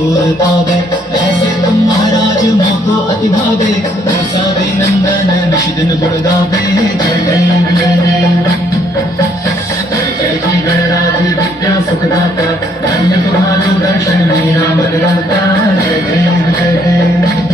तुर पावे, ऐसे तुम महाराज मोको अति भावे, गोसावे नंदन निश दिन गुण गावे। जय जय जय जय जय गणराधि विद्या सुखदाता, धन्य तुम्हारो दर्शन मेरा मन रमता। जय जय जय जय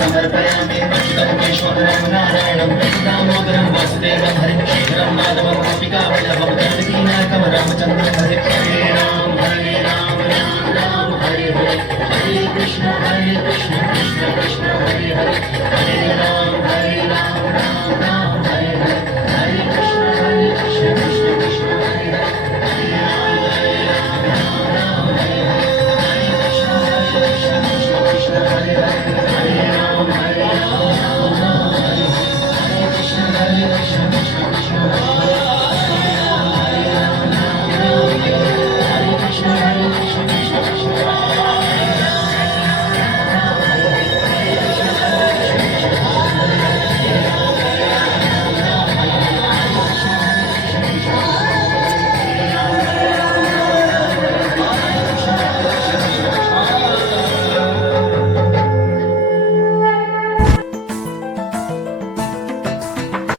समर्पयामि नारायणं दामोदरं वासुदेवं हरिं शीघ्रं माधवं गोपिकावल्लभं जानकीनाथं रामचन्द्रं हरे।